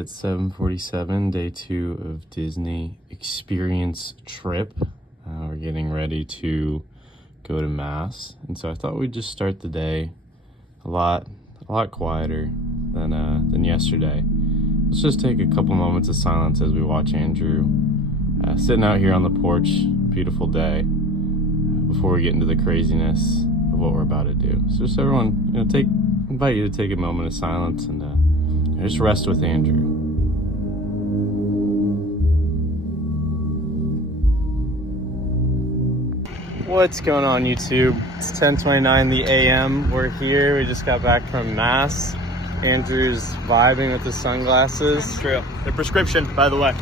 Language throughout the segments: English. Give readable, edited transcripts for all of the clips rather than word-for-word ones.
at 7:47, day 2 of Disney Experience Trip. We're getting ready to go to Mass, and so I thought we'd just start the day a lot quieter than yesterday. Let's just take a couple moments of silence as we watch Andrew sitting out here on the porch. Beautiful day before we get into the craziness of what we're about to do. So just everyone, invite you to take a moment of silence and just rest with Andrew. What's going on, YouTube? It's 10:29 the a.m. We're here. We just got back from Mass. Andrew's vibing with his sunglasses. True. They're prescription, by the way.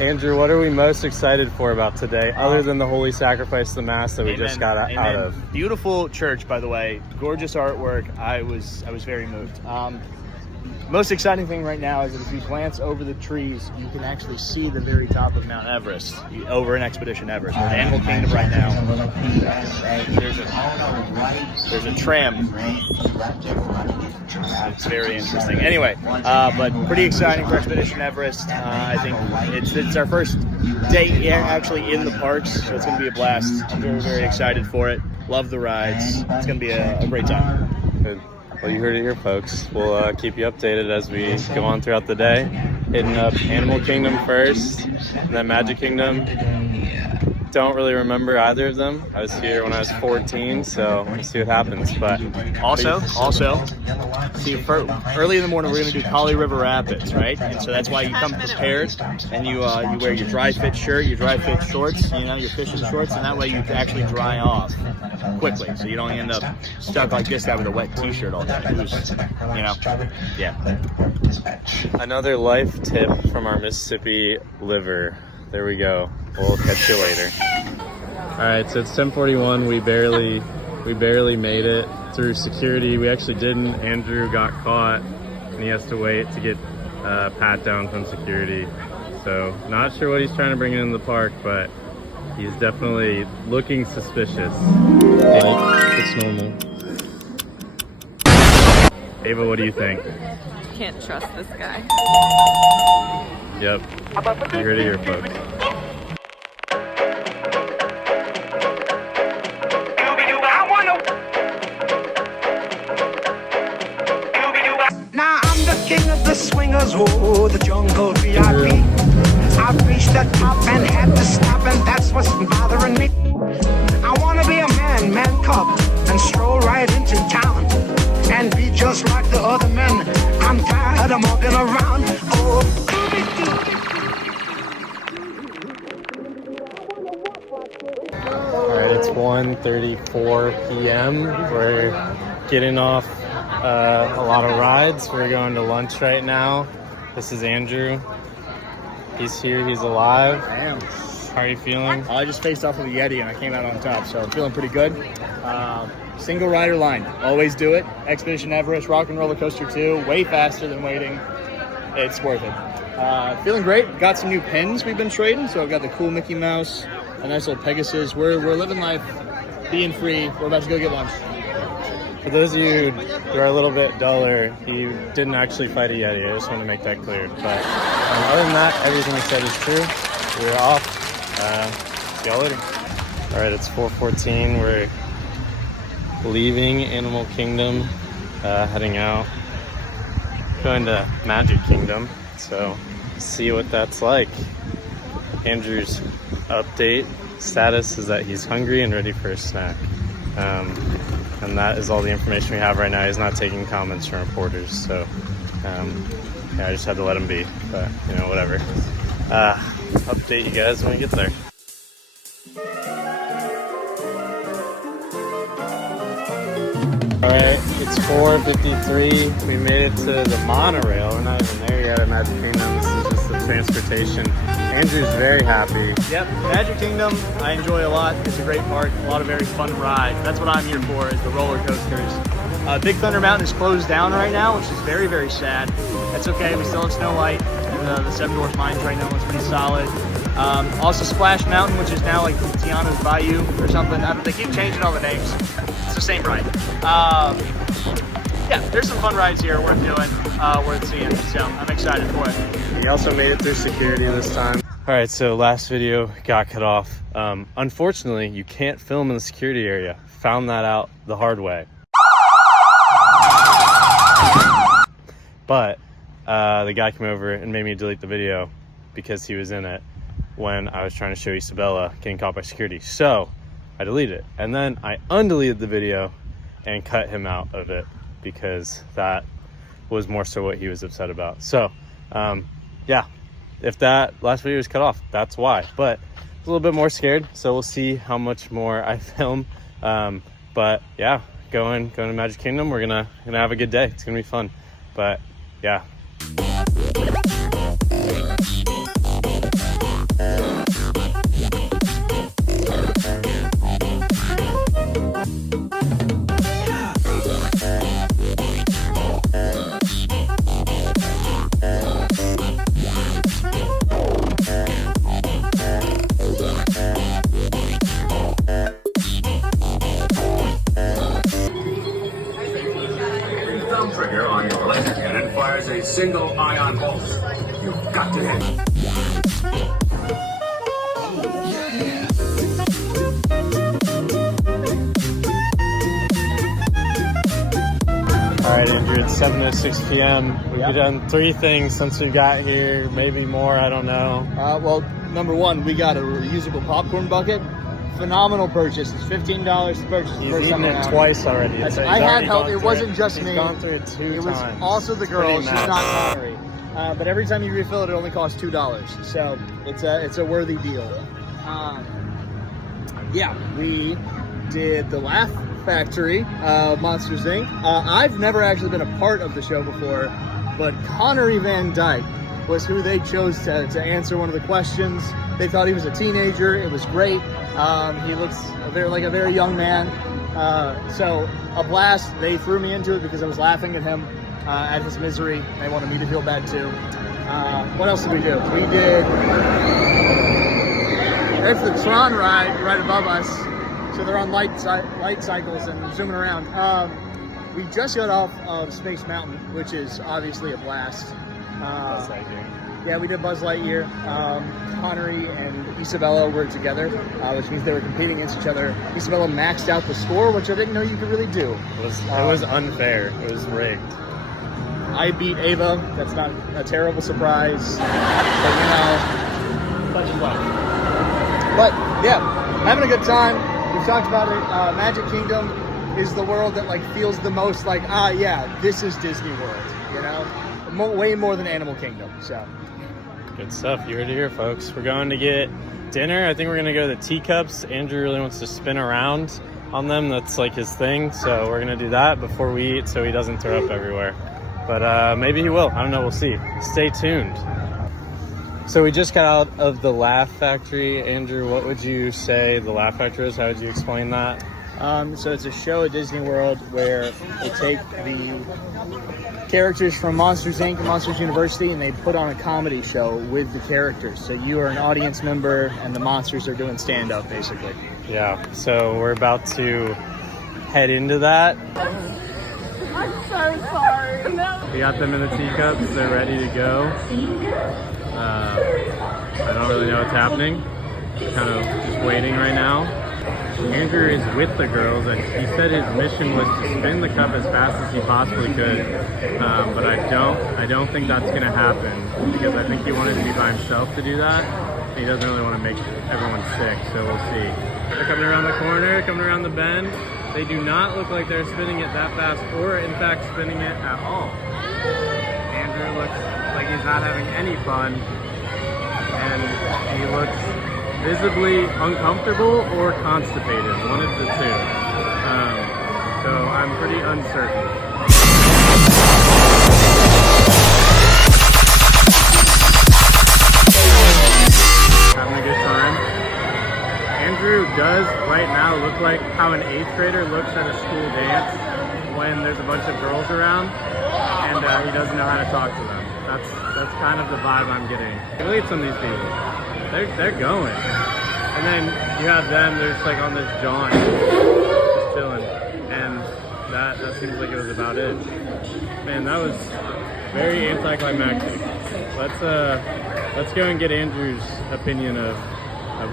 Andrew, what are we most excited for about today, other than the holy sacrifice of the Mass that we just got out of? Beautiful church, by the way. Gorgeous artwork. I was very moved. Most exciting thing right now is that if you glance over the trees, you can actually see the very top of Mount Everest over in Expedition Everest. We're in Animal Kingdom right now. There's a tram. It's very interesting. Anyway, but pretty exciting for Expedition Everest. I think it's our first day actually in the parks, so it's going to be a blast. I'm very, very excited for it. Love the rides. It's going to be a great time. Good. Well, you heard it here, folks. We'll keep you updated as we go on throughout the day. Hitting up Animal Kingdom first, and then Magic Kingdom. Don't really remember either of them. I was here when I was 14, so we'll see what happens. But also, see, early in the morning we're going to do Kali River Rapids, right? And so that's why you come prepared, and you wear your dry fit shirt, your dry fit shorts, your fishing shorts, and that way you can actually dry off quickly, so you don't end up stuck like this guy with a wet t-shirt all day. Yeah. Another life tip from our Mississippi liver. There we go. We'll catch you later. All right, so it's 10:41. We barely made it through security. We actually didn't. Andrew got caught, and he has to wait to get pat down from security. So not sure what he's trying to bring in the park, but he's definitely looking suspicious. It's normal. Ava, what do you think? Can't trust this guy. Yep, you heard it here, folks. Now I'm the king of the swingers, oh, the jungle VIP. I've reached the top and had to stop, and that's what's bothering me. I wanna be a man cub, and stroll right into town, and be just like the other men. I'm tired of walking around, oh. Alright, it's 1:34 p.m. We're getting off a lot of rides. We're going to lunch right now. This is Andrew. He's here, he's alive. I am. How are you feeling? I just faced off with a Yeti and I came out on top, so I'm feeling pretty good. Single rider line, always do it. Expedition Everest, Rock and Roller Coaster 2, way faster than waiting. It's worth it. Feeling great. Got some new pins we've been trading, so I've got the cool Mickey Mouse, a nice little Pegasus. We're living life, being free. We're about to go get lunch. For those of you who are a little bit duller, he didn't actually fight a Yeti. I just want to make that clear. But other than that, everything he said is true. We're off. See y'all later. All right, it's 4:14. We're leaving Animal Kingdom, heading out, going to Magic Kingdom. So see what that's like. Andrew's update status is that he's hungry and ready for a snack. And that is all the information we have right now. He's not taking comments from reporters, so I just had to let him be, but whatever. Update you guys when we get there. Alright, it's 4:53. We made it to the monorail. We're not even there yet at Magic Kingdom. This is just the transportation. Andrew's very happy. Yep, Magic Kingdom, I enjoy a lot. It's a great park, a lot of very fun rides. That's what I'm here for, is the roller coasters. Big Thunder Mountain is closed down right now, which is very, very sad. That's okay, we still have Snow White, and the Seven Dwarfs Mine Train, that one's pretty solid. Also Splash Mountain, which is now like Tiana's Bayou or something. They keep changing all the names. It's the same ride. yeah, there's some fun rides here worth doing, worth seeing. So I'm excited for it. He also made it through security this time. All right, so last video got cut off. Unfortunately, you can't film in the security area. Found that out the hard way. But the guy came over and made me delete the video because he was in it when I was trying to show Isabella getting caught by security. So I deleted it. And then I undeleted the video and cut him out of it because that was more so what he was upset about. So yeah, if that last video was cut off, that's why. But a little bit more scared, so we'll see how much more I film. But yeah, going to Magic Kingdom. We're gonna have a good day. It's gonna be fun. But yeah. Trigger on your laser cannon fires a single ion pulse. You've got to hit. All right, Andrew, it's 7:06 p.m. We've done 3 things since we got here, maybe more, I don't know. Well, number one, we got a reusable popcorn bucket. Phenomenal purchase. It's $15 to purchase. He's eaten it twice already. I had help. It wasn't just me. He's gone through it 2 times. It was also the girl. She's not Connery. But every time you refill it, it only costs $2. So it's a worthy deal. Yeah, we did the Laugh Factory, Monsters Inc. I've never actually been a part of the show before, but Connery Van Dyke was who they chose to answer one of the questions. They thought he was a teenager. It was great. He looks like a very young man. So a blast. They threw me into it because I was laughing at him, at his misery. They wanted me to feel bad too. What else did we do? We did, there's the Tron ride right above us. So they're on light cycles and zooming around. We just got off of Space Mountain, which is obviously a blast. Yeah, we did Buzz Lightyear. Connery and Isabella were together, which means they were competing against each other. Isabella maxed out the score, which I didn't know you could really do. It was unfair. It was rigged. I beat Ava. That's not a terrible surprise, but you know, such is life. But yeah, having a good time. We've talked about it. Magic Kingdom is the world that like feels the most like, yeah, this is Disney World. You know, way more than Animal Kingdom. So. Good stuff. You heard it here, folks. We're going to get dinner. I think we're going to go to the teacups. Andrew really wants to spin around on them. That's like his thing. So we're going to do that before we eat so he doesn't throw up everywhere. But maybe he will. I don't know. We'll see. Stay tuned. So we just got out of the Laugh Factory. Andrew, what would you say the Laugh Factory is? How would you explain that? So it's a show at Disney World where they take the characters from Monsters Inc. and Monsters University and they put on a comedy show with the characters. So you are an audience member and the monsters are doing stand-up basically. Yeah, so we're about to head into that. I'm so sorry. No. We got them in the teacups. They're ready to go. I don't really know what's happening. Kind of just waiting right now. Andrew is with the girls, and he said his mission was to spin the cup as fast as he possibly could. But I don't think that's going to happen because I think he wanted to be by himself to do that. He doesn't really want to make everyone sick, so we'll see. They're coming around the corner, coming around the bend. They do not look like they're spinning it that fast, or in fact spinning it at all. Andrew looks like he's not having any fun, and he looks visibly uncomfortable or constipated, one of the two. So I'm pretty uncertain. Having a good time. Andrew does right now look like how an 8th grader looks at a school dance when there's a bunch of girls around and he doesn't know how to talk to them. That's kind of the vibe I'm getting. Look at some of these people. They're going. And then you have them, they're just like on this jaunt, just chilling. And that seems like it was about it. Man, that was very anticlimactic. Let's go and get Andrew's opinion of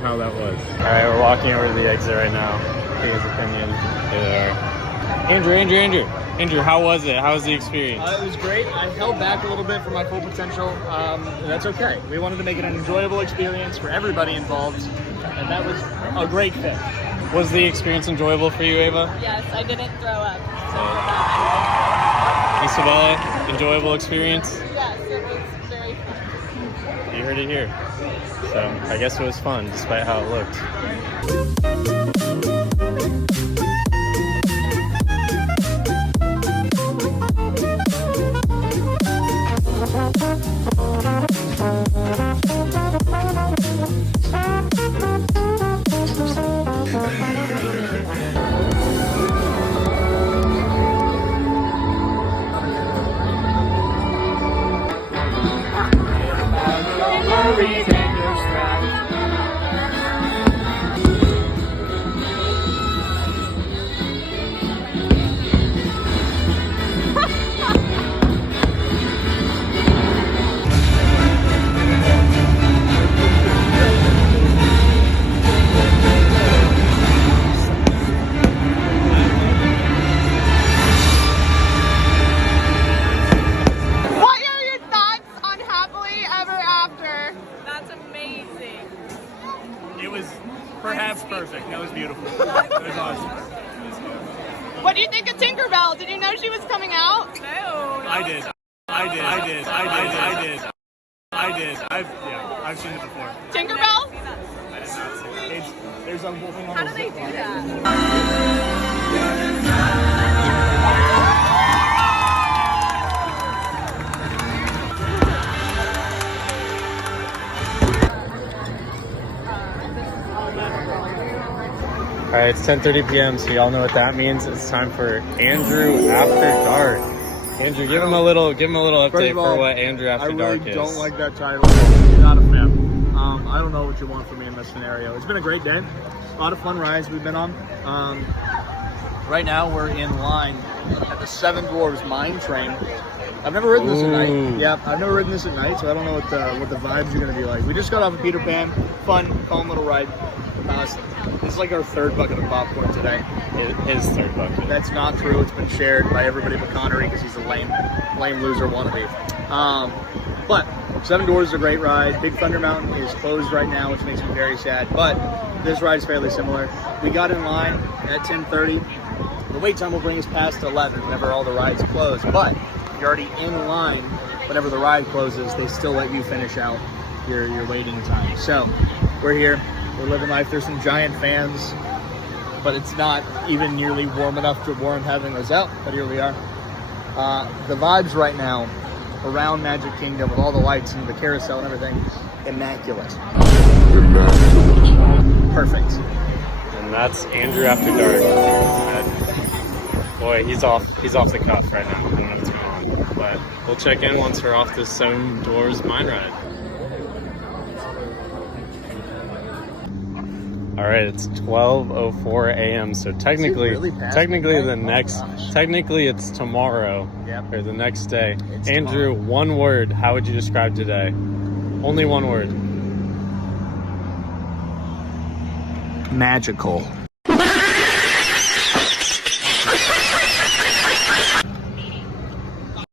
how that was. All right, we're walking over to the exit right now. Get his opinion. There. Andrew, how was it? How was the experience? It was great. I held back a little bit for my full potential. That's okay. We wanted to make it an enjoyable experience for everybody involved, and that was a great fit. Was the experience enjoyable for you, Ava? Yes, I didn't throw up. Isabella, enjoyable experience? Yes, it was very fun. You heard it here. So I guess it was fun, despite how it looked. What are your thoughts on Happily Ever After? That's amazing. It was perhaps perfect. That was beautiful. It was awesome. What do you think of Tinkerbell? Did you know she was coming out? No. I did. I've seen it before. Tinkerbell? I did not see it. There's a whole thing on How the do they zip do line. that? All right, it's 10:30 p.m. So y'all know what that means. It's time for Andrew After Dark. Andrew, give him a little update First of all, for what Andrew After I really Dark is. don't like that title. I'm not a fan. I don't know what you want from me in this scenario. It's been a great day. A lot of fun rides we've been on. Right now we're in line at the Seven Dwarves Mine Train. I've never ridden this at night. Yeah, I've never ridden this at night, so I don't know what the vibes are going to be like. We just got off of Peter Pan. Fun, calm little ride. This is like our third bucket of popcorn today. His third bucket. That's not true. It's been shared by everybody but Connery because he's a lame loser wannabe. But Seven Doors is a great ride. Big Thunder Mountain is closed right now, which makes me very sad. But this ride is fairly similar. We got in line at 10:30. The wait time will bring us past 11 whenever all the rides close. But if you're already in line whenever the ride closes, they still let you finish out your waiting time. So we're here. We're living life. There's some giant fans, but it's not even nearly warm enough to warrant having those out. But here we are. The vibes right now around Magic Kingdom with all the lights and the carousel and everything, immaculate. Perfect. And that's Andrew After Dark. Boy, he's off the cuff right now. I don't know what's going on. But we'll check in once we're off this Seven Dwarves Mine Ride. All right, it's 12:04 a.m. So technically it's tomorrow. Yep. Or the next day. It's Andrew, tomorrow. one word. How would you describe today? Only one word. Magical.